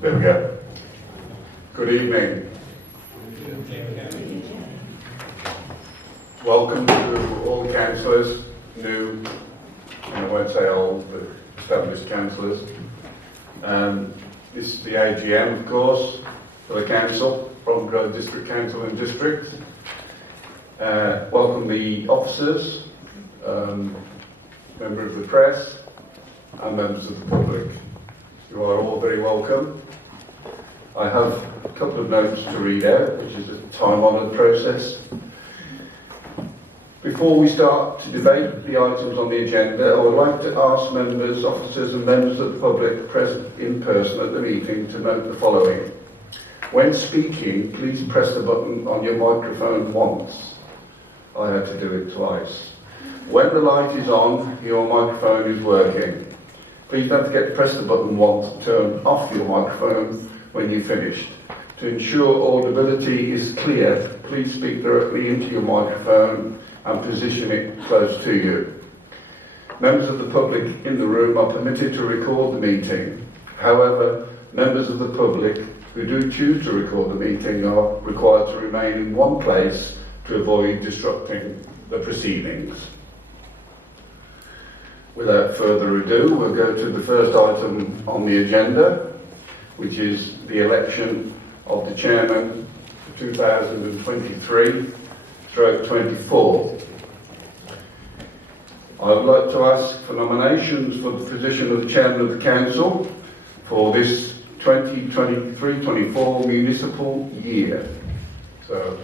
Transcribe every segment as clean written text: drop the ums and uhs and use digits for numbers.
There we go. Good evening. Welcome to all councillors, new, and I won't say old, but established councillors. This is the AGM, of course, for the council, Bromsgrove District Council and District. Welcome the officers, members of the press, and members of the public. You are all very welcome. I have a couple of notes to read out, which is a time-honoured process. Before we start to debate the items on the agenda, I would like to ask members, officers and members of the public present in person at the meeting to note the following. When speaking, please press the button on your microphone once. I had to do it twice. When the light is on, your microphone is working. Please don't forget to press the button once to turn off your microphone when you're finished. To ensure audibility is clear, please speak directly into your microphone and position it close to you. Members of the public in the room are permitted to record the meeting. However, members of the public who do choose to record the meeting are required to remain in one place to avoid disrupting the proceedings. Without further ado, we'll go to the first item on the agenda, which is the election of the chairman for 2023/24. I would like to ask for nominations for the position of the chairman of the council for this 2023-24 municipal year. So,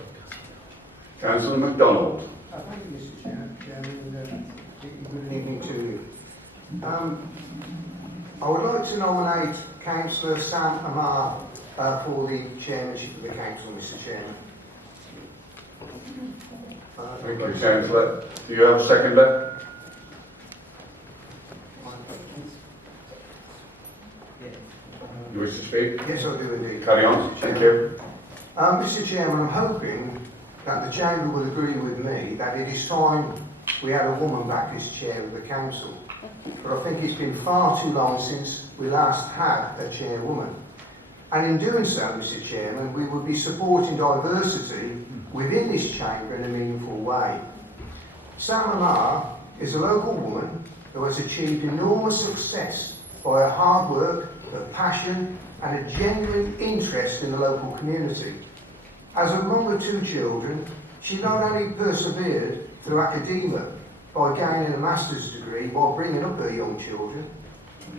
Councillor MacDonald. Thank you, Mr. Chairman. Good evening to you. I would like to nominate Councillor Sam Amar for the chairmanship of the council, Mr. Chairman. Thank you, Councillor. Do you have a seconder? You wish to speak? Yes, I do indeed. Carry on. Thank you. Mr. Chairman, I'm hoping that the Chamber will agree with me that it is time we had a woman back as chair of the council. But I think it's been far too long since we last had a chairwoman. And in doing so, Mr. Chairman, we would be supporting diversity within this chamber in a meaningful way. Sam Amar is a local woman who has achieved enormous success by her hard work, her passion and a genuine interest in the local community. As a mum of 2 children, she not only persevered through academia by gaining a master's degree while bringing up her young children,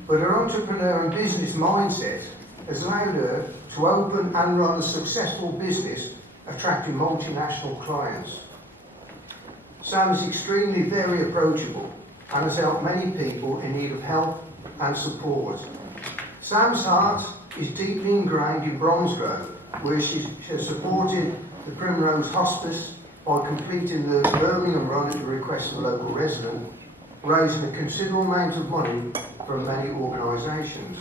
but her entrepreneur and business mindset has allowed her to open and run a successful business attracting multinational clients. Sam is extremely very approachable and has helped many people in need of help and support. Sam's heart is deeply ingrained in Bromsgrove, where she has supported the Primrose Hospice by completing the Birmingham run at the request of a local resident, raising a considerable amount of money from many organisations.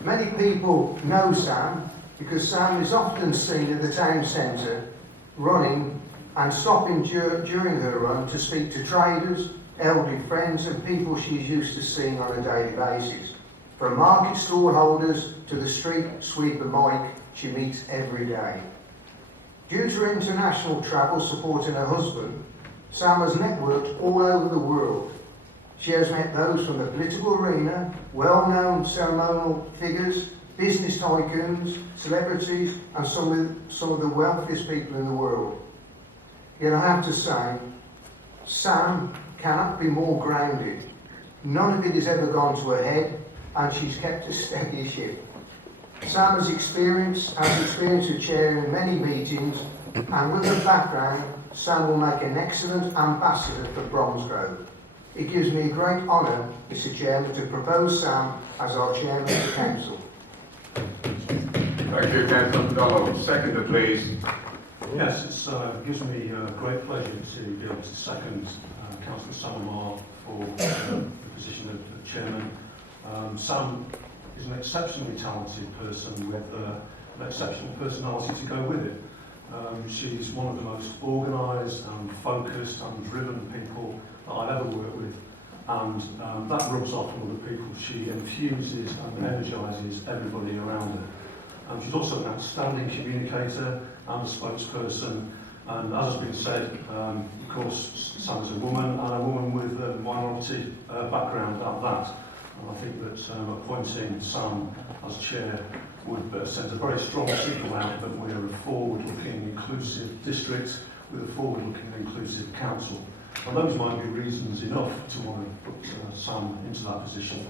Many people know Sam because Sam is often seen at the town centre running and stopping during her run to speak to traders, elderly friends and people she's used to seeing on a daily basis. From market stall holders to the street sweeper Mike she meets every day. Due to her international travel supporting her husband, Sam has networked all over the world. She has met those from the political arena, well-known ceremonial figures, business tycoons, celebrities and some of the wealthiest people in the world. Yet I have to say, Sam cannot be more grounded. None of it has ever gone to her head and she's kept a steady ship. Sam has experience of chairing many meetings, and with her background, Sam will make an excellent ambassador for Bromsgrove. It gives me a great honour, Mr. Chairman, to propose Sam as our Chairman of the Council. Thank you, Councillor MacDonald. Seconder, please. Yes, it gives me great pleasure to be able to second Councillor Sam Marr for the position of Chairman. Sam is an exceptionally talented person with an exceptional personality to go with it. She's one of the most organised and focused and driven people that I've ever worked with, and that rubs off on other people. She infuses and energises everybody around her. She's also an outstanding communicator and a spokesperson, and as has been said, of course, Sam is a woman, and a woman with a minority background at that. And I think that appointing Sam as chair would send a very strong signal out that we're a forward-looking, inclusive district with a forward-looking, inclusive council. And those might be reasons enough to want to put Sam into that position.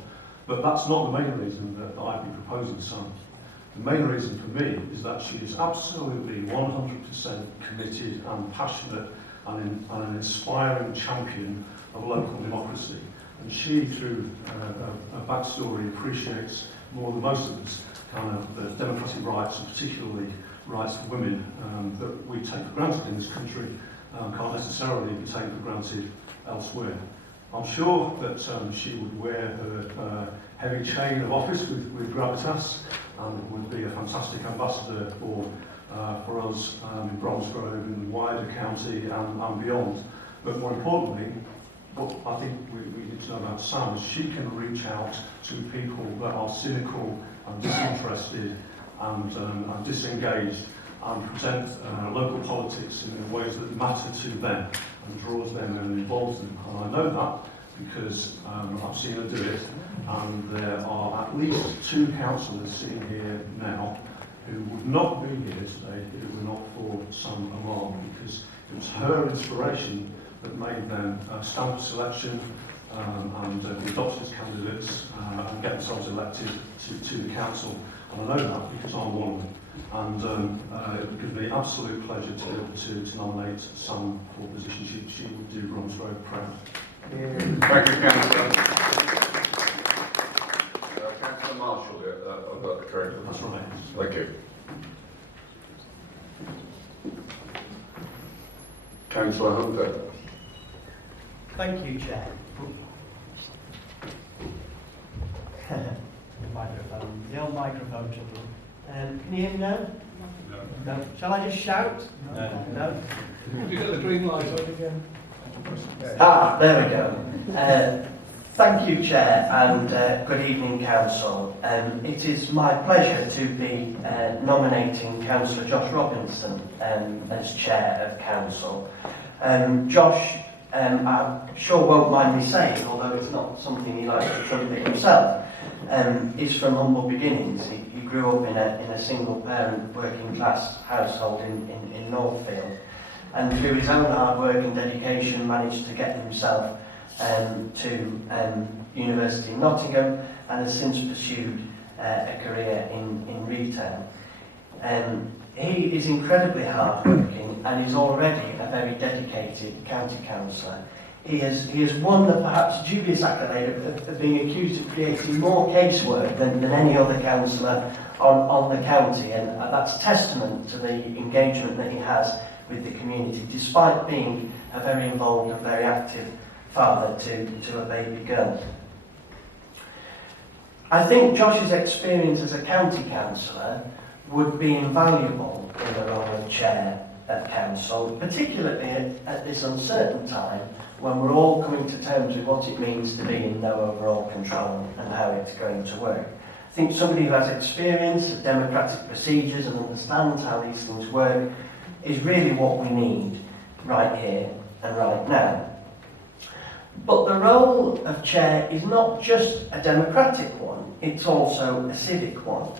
But that's not the main reason that I've been proposing Sam. The main reason for me is that she is absolutely 100% committed and passionate and an inspiring champion of local democracy. And she, through a backstory, appreciates more than most of us kind of the democratic rights, and particularly rights for women, that we take for granted in this country, can't necessarily be taken for granted elsewhere. I'm sure that she would wear her heavy chain of office with gravitas and would be a fantastic ambassador for us in Bromsgrove, in the wider county and beyond. But more importantly, what I think we need to know about Sam is she can reach out to people that are cynical and disinterested and disengaged and present local politics in ways that matter to them and draws them and involves them. And I know that because I've seen her do it, and there are at least 2 councillors sitting here now who would not be here today if it were not for Sam Marr, because it was her inspiration that made them stand for selection and be adopted as candidates and get themselves elected to the council. And I know that because I'm one of them. And it would give me absolute pleasure to be able to nominate Sam for a position. She would do Bromsgrove proud. Thank you, Councillor. Councillor Marshall, I've got the correct. That's right. Thank you. Councillor Hunter. Thank you, Chair. Microphone, the old microphone trouble. Can you hear me now? No. Shall I just shout? No. Have you got the green light on again? There we go. Thank you, Chair, and good evening, Council. It is my pleasure to be nominating Councillor Josh Robinson as Chair of Council. Josh, I'm sure won't mind me saying, although it's not something he likes to trumpet himself, is from humble beginnings. He grew up in a single-parent, working-class household in Northfield, and through his own hard work and dedication managed to get himself to University in Nottingham, and has since pursued a career in retail. He is incredibly hard-working and is already a very dedicated county councillor. He has won the perhaps dubious accolade of being accused of creating more casework than any other councillor on the county, and that's testament to the engagement that he has with the community, despite being a very involved and very active father to a baby girl. I think Josh's experience as a county councillor would be invaluable in the role of chair at council, particularly at this uncertain time when we're all coming to terms with what it means to be in no overall control and how it's going to work. I think somebody who has experience of democratic procedures and understands how these things work is really what we need right here and right now. But the role of chair is not just a democratic one, it's also a civic one.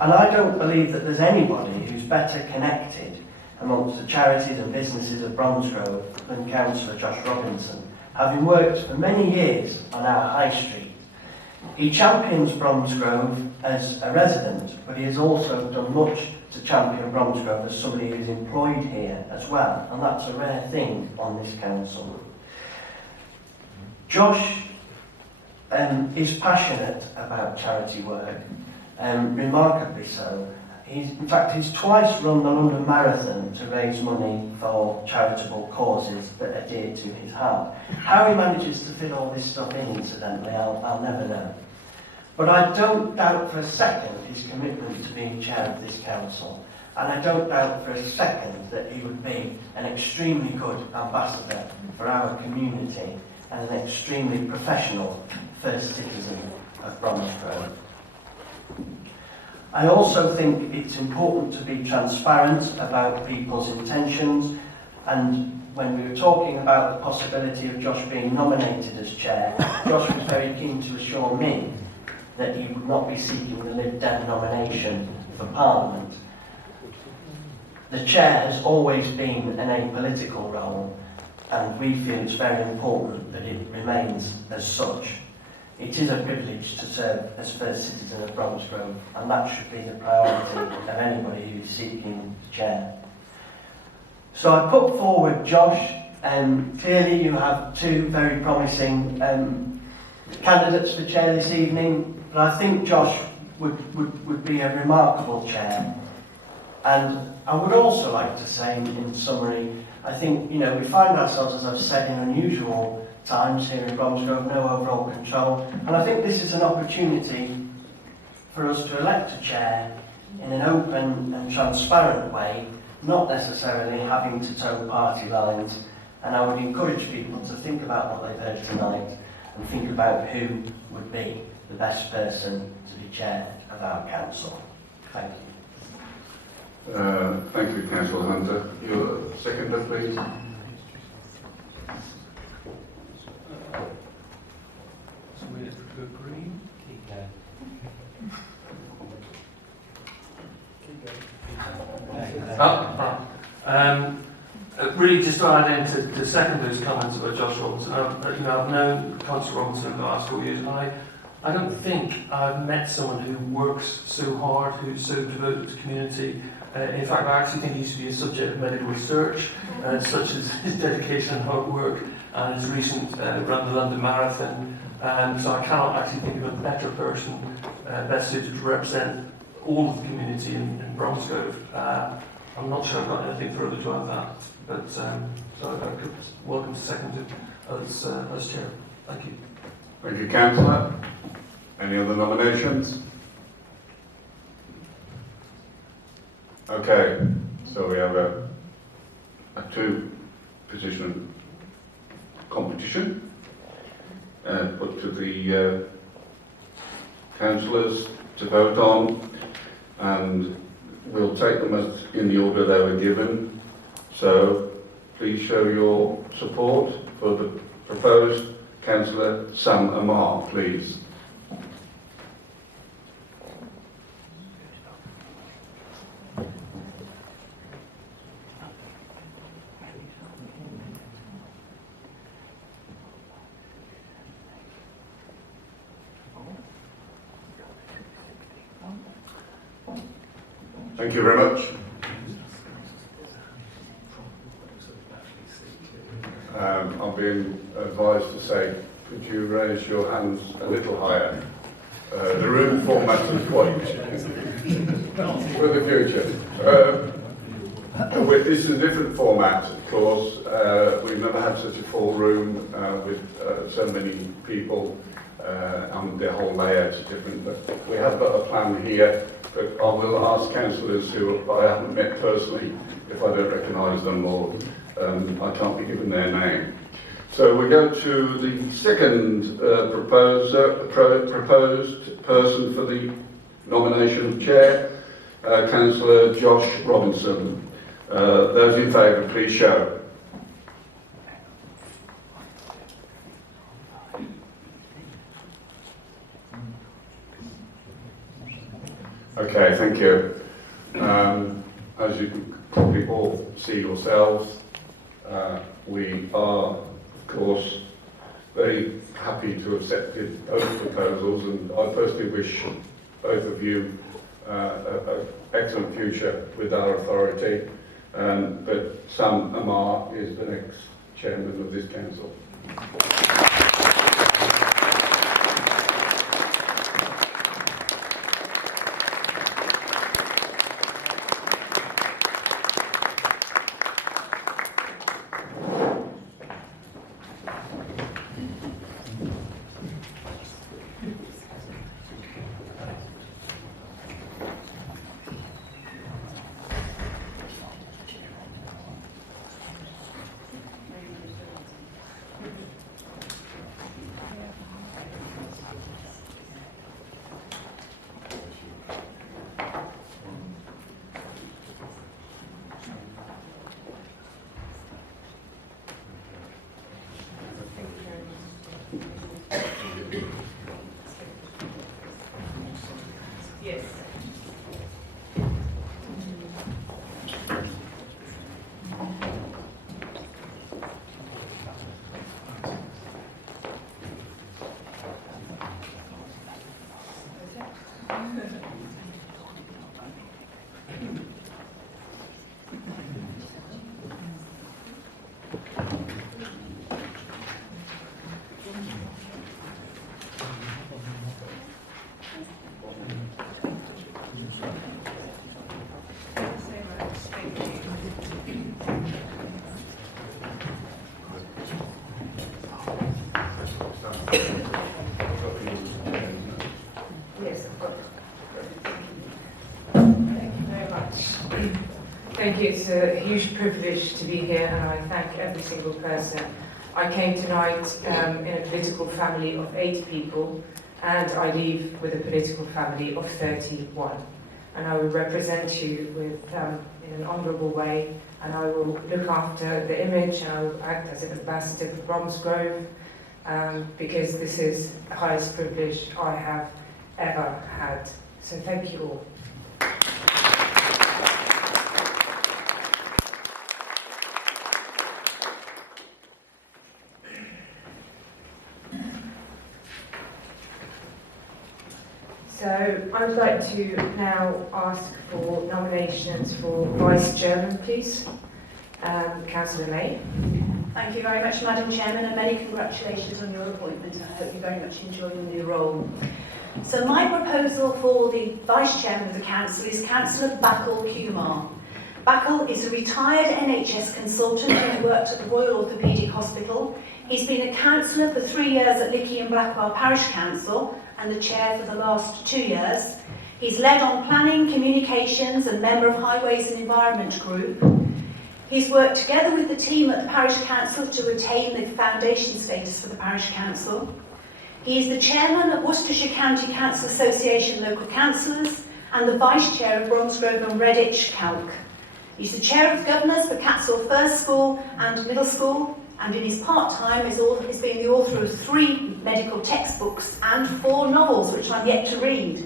And I don't believe that there's anybody who's better connected amongst the charities and businesses of Bromsgrove than Councillor Josh Robinson, having worked for many years on our high street. He champions Bromsgrove as a resident, but he has also done much to champion Bromsgrove as somebody who's employed here as well, and that's a rare thing on this council. Josh is passionate about charity work, remarkably so. In fact, he's twice run the London Marathon to raise money for charitable causes that are dear to his heart. How he manages to fit all this stuff in, incidentally, I'll never know. But I don't doubt for a second his commitment to being chair of this council. And I don't doubt for a second that he would be an extremely good ambassador for our community and an extremely professional first citizen of Bromsgrove. I also think it's important to be transparent about people's intentions, and when we were talking about the possibility of Josh being nominated as chair, Josh was very keen to assure me that he would not be seeking the Lib Dem nomination for Parliament. The chair has always been an apolitical role, and we feel it's very important that it remains as such. It is a privilege to serve as first citizen of Bromsgrove, and that should be the priority of anybody who's seeking the chair. So I put forward Josh, and clearly you have two very promising candidates for chair this evening, but I think Josh would be a remarkable chair. And I would also like to say, in summary, I think, we find ourselves, as I've said, in unusual times here in Bromsgrove, no overall control, and I think this is an opportunity for us to elect a chair in an open and transparent way, not necessarily having to toe party lines, and I would encourage people to think about what they've heard tonight and think about who would be the best person to be chair of our council. Thank you. Thank you, Councillor Hunter. Your seconder, please. Green. Really, just to add into second those comments about Josh Robinson, I've known Councillor Robinson in the last 4 years, and I don't think I've met someone who works so hard, who's so devoted to community. In fact, I actually think he used to be a subject of medical research, such as his dedication and hard work, and his recent run the London Marathon. So I cannot actually think of a better person best suited to represent all of the community in Bromsgrove. I'm not sure I've got anything further to add that, but so I could welcome to second as chair. Thank you. Thank you, Councillor. Any other nominations? Okay, so we have a two-position competition put to the councillors to vote on, and we'll take them as in the order they were given. So please show your support for the proposed Councillor Sam Amar, please. Thank you very much. I've been advised to say, could you raise your hands a little higher? The room format is quite for the future. This is a different format, of course. We've never had such a full room with so many people, and the whole layout is different. But we have got a plan here, but I will ask councillors who I haven't met personally if I don't recognise them or I can't be given their name. So we go to the second proposed person for the nomination of chair, Councillor Josh Robinson. Those in favour, please show. Okay, thank you. As you can probably all see yourselves, we are, of course, very happy to have accepted both proposals, and I personally wish both of you an excellent future with our authority. But Sam Amar is the next chairman of this council. Yes. Thank you. It's a huge privilege to be here, and I thank every single person. I came tonight in a political family of 8 people, and I leave with a political family of 31. And I will represent you with, in an honourable way, and I will look after the image, and I will act as an ambassador for Bromsgrove, because this is the highest privilege I have ever had. So thank you all. So I would like to now ask for nominations for Vice Chairman, please. Councillor May. Thank you very much, Madam Chairman, and many congratulations on your appointment. I hope you very much enjoy the new role. So my proposal for the Vice Chairman of the Council is Councillor Bakul Kumar. Bakul is a retired NHS consultant who worked at the Royal Orthopaedic Hospital. He's been a councillor for 3 years at Lickey and Blackwell Parish Council and the chair for the last 2 years. He's led on planning, communications and member of Highways and Environment Group. He's worked together with the team at the Parish Council to retain the foundation status for the Parish Council. He is the chairman of Worcestershire County Council Association Local Councillors and the vice chair of Bromsgrove and Redditch Calc. He's the chair of the governors for Catsall First School and Middle School, and in his part-time he's been the author of 3 medical textbooks and 4 novels, which I'm yet to read.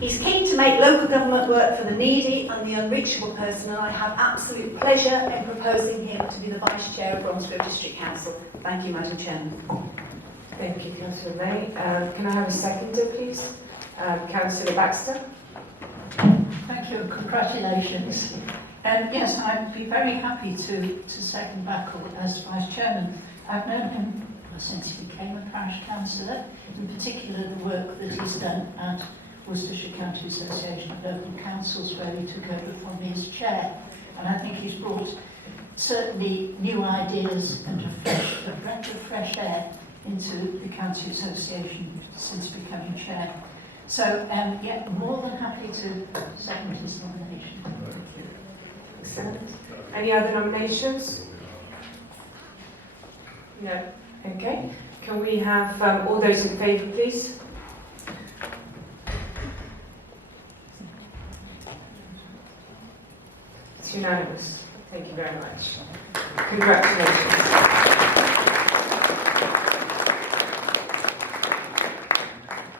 He's keen to make local government work for the needy and the unreachable person, and I have absolute pleasure in proposing him to be the Vice Chair of Bromsgrove District Council. Thank you, Madam Chairman. Thank you, Councillor May. Can I have a seconder, please? Councillor Baxter. Thank you and congratulations. Yes, I'd be very happy to second Bakul as Vice Chairman. I've known him since he became a parish councillor, in particular the work that he's done at Worcestershire County Association of Local Councils, where he took over from me as chair. And I think he's brought certainly new ideas and a breath of fresh air into the County Association since becoming chair. So, yeah, more than happy to second his nomination. Excellent. Any other nominations? No. Okay. Can we have all those in favour, please? It's unanimous. Thank you very much. Congratulations.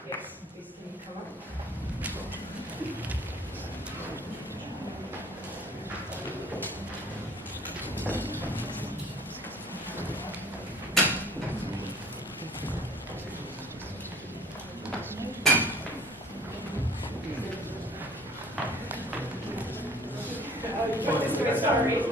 Yes, please can you come up? Sorry.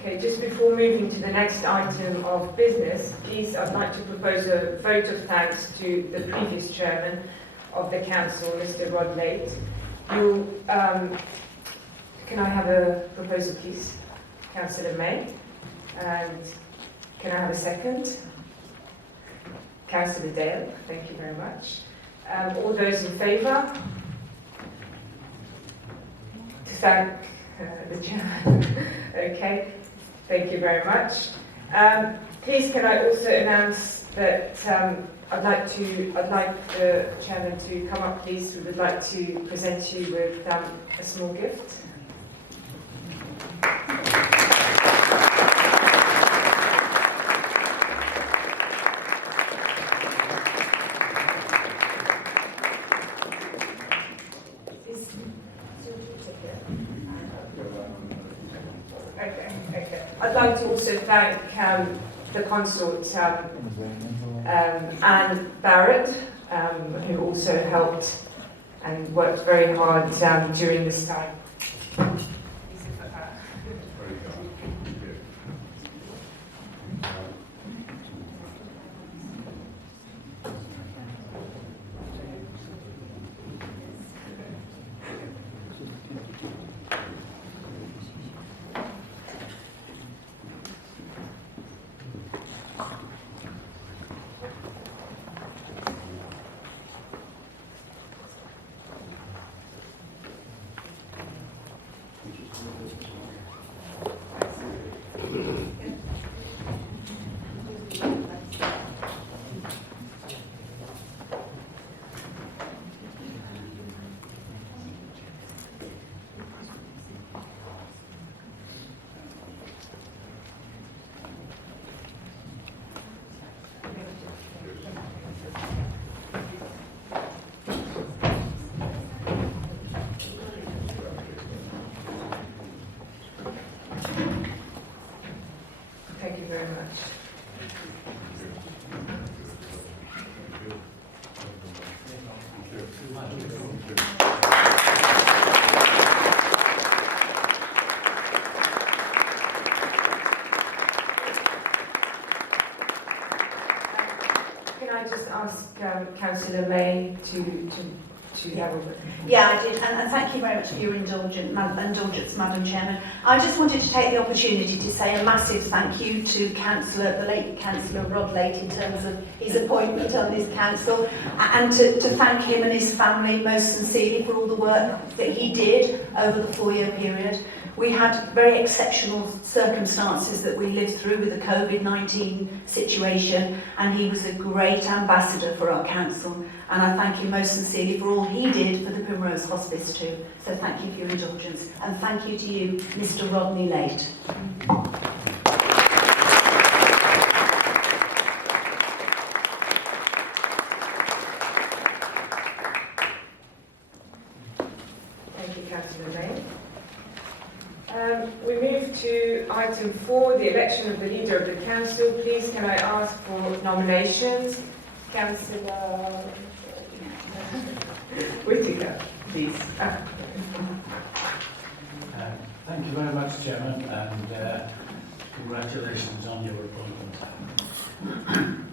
Okay, just before moving to the next item of business, please, I'd like to propose a vote of thanks to the previous chairman of the council, Mr. Rod Late. Can I have a proposal, please? Councillor May. And can I have a second? Councillor Dale. Thank you very much. All those in favour? To thank the chairman. Okay. Thank you very much. Please, can I also announce that I'd like the chairman to come up, please. We would like to present you with a small gift. Okay. I'd like to also thank the consort, Anne Barrett, who also helped and worked very hard during this time. Thank you very much. Can I just ask Councillor May to to have a... Yeah, I did, and thank you very much for your indulgence, Madam Chairman. I just wanted to take the opportunity to say a massive thank you to the late Councillor Rod Late in terms of his appointment on this council, and to thank him and his family most sincerely for all the work that he did over the 4-year period. We had very exceptional circumstances that we lived through with the COVID-19 situation, and he was a great ambassador for our council, and I thank you most sincerely for all he did for the Primrose Hospice too. So thank you for your indulgence, and thank you to you, Mr. Rodney Late. Thank you, Councillor May. We move to item 4, the election of the leader of the council. Please can I ask for nominations? Councillor Whittaker, please. Thank you very much, Chairman, and congratulations on your appointment.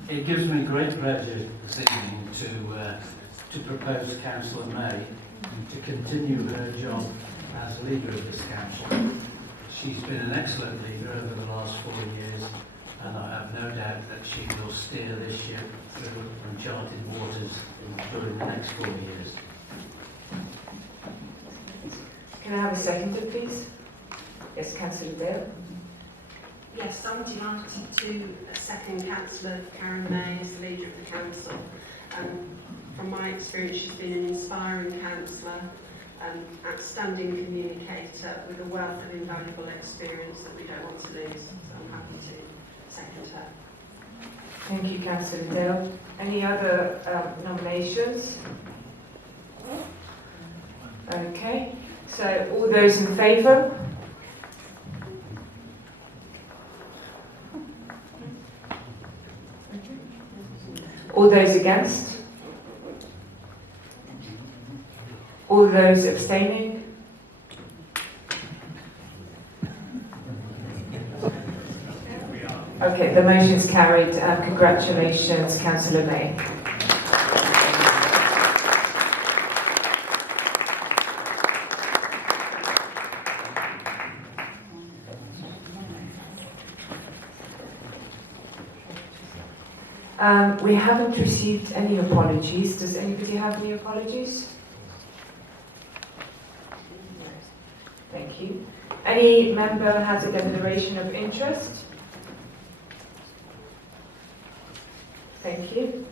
It gives me great pleasure this evening to propose Councillor May to continue her job as leader of this council. She's been an excellent leader over the last 4 years, and I have no doubt that she will steer this ship through uncharted waters during the next 4 years. Can I have a seconder, please? Yes, Councillor Dale. Yes, I'm delighted to second Councillor Karen May as the leader of the council. From my experience, she's been an inspiring councillor, an outstanding communicator with a wealth of invaluable experience that we don't want to lose. So I'm happy to second her. Thank you, Councillor Dale. Any other nominations? Okay, so all those in favour? All those against? All those abstaining? Okay, the motion's carried. Congratulations, Councillor May. We haven't received any apologies. Does anybody have any apologies? Thank you. Any member has a declaration of interest? Thank you.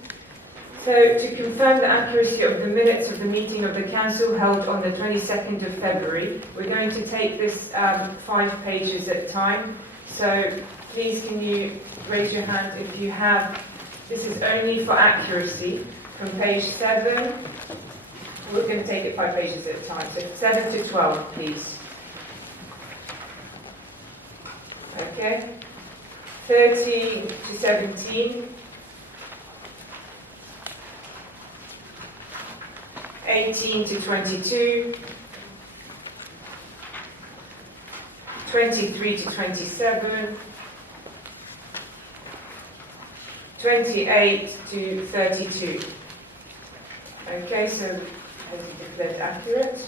So, to confirm the accuracy of the minutes of the meeting of the Council held on the 22nd of February, we're going to take this 5 pages at a time. So, please can you raise your hand if you have, this is only for accuracy, from page 7, we're going to take it 5 pages at a time, so 7 to 12, please. Okay, 13 to 17, 18 to 22, 23 to 27, 28 to 32. Okay, so has it declared accurate?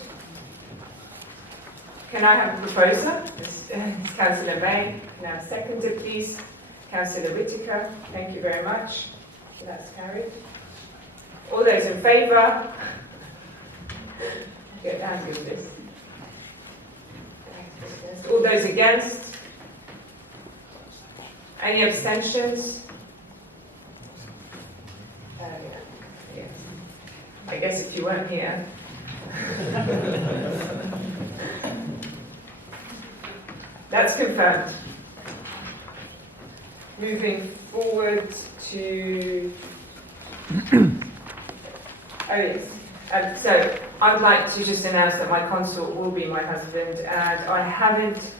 Can I have a proposer? It's Councillor May. Can I have a seconder, please? Councillor Whittaker. Thank you very much. So that's carried. All those in favour? Get the hang of this. All those against? Any abstentions? Yes. I guess if you weren't here. That's confirmed. Moving forward to... oh yes. So I'd like to just announce that my consort will be my husband, and I haven't